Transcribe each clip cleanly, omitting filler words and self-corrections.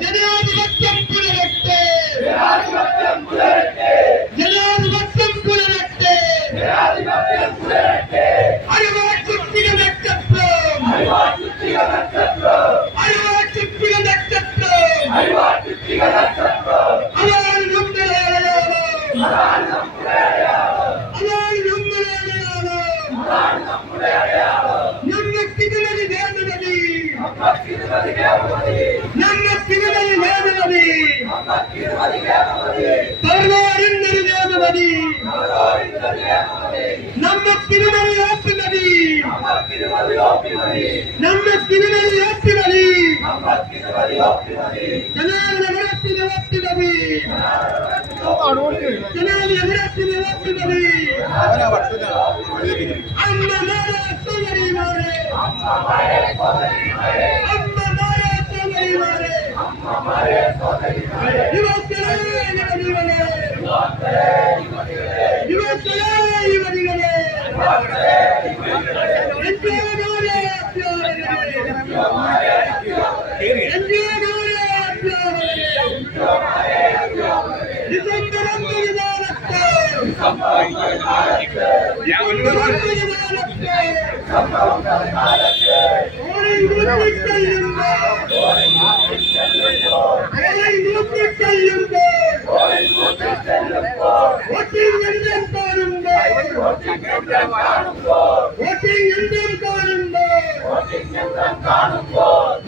ജനാധിപത്യം പുലരട്ടെ, ജനാധിപത്യം പുലരട്ടെ. അരിവാചുറ്റിക നക്ഷത്രം, അരിവാചുറ്റിക നക്ഷത്രം, അതാണ് നമ്മുടെ അടയാളം, അതാണ് നമ്മുടെ അടയാളം. ഞങ്ങൾക്കിതിനൊരു നേതൃമതി, ഞങ്ങൾക്കിതിനൊരു നേതൃമതി, സർവാരിന്നൊരു നേതൃമതി, നമ്മൾക്കിതിനൊരു ഏറ്റുമതി, നമ്മൾക്കിതിനൊരു ഏറ്റുമതി, ജനാധിപത്യത്തിന് ഏറ്റുമതി, ജനാധിപത്യത്തിന് ഏറ്റുമതി. അമ്മമാരെ സോദരിമാരെ, അമ്മമാരെ സോദരിമാരെ, യുവക്കളെ യുവതികളെ, യുവക്കളെ യുവതികളെ,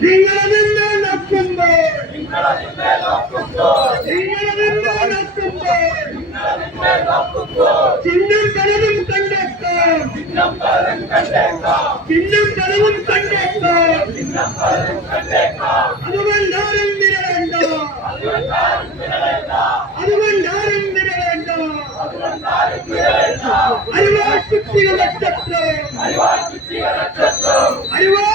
നിങ്ങളതിന്റെ നോക്കുമ്പോൾ ചിഹ്നം കലവും കണ്ടേക്കാം, ചിഹ്നം കലവും കണ്ടേക്കാം. അതുകൊണ്ടാരും വിരളേണ്ട, അതുകൊണ്ടാരും വിരളേണ്ട. അരിവാചുറ്റിക നക്ഷത്രം, അരിവാ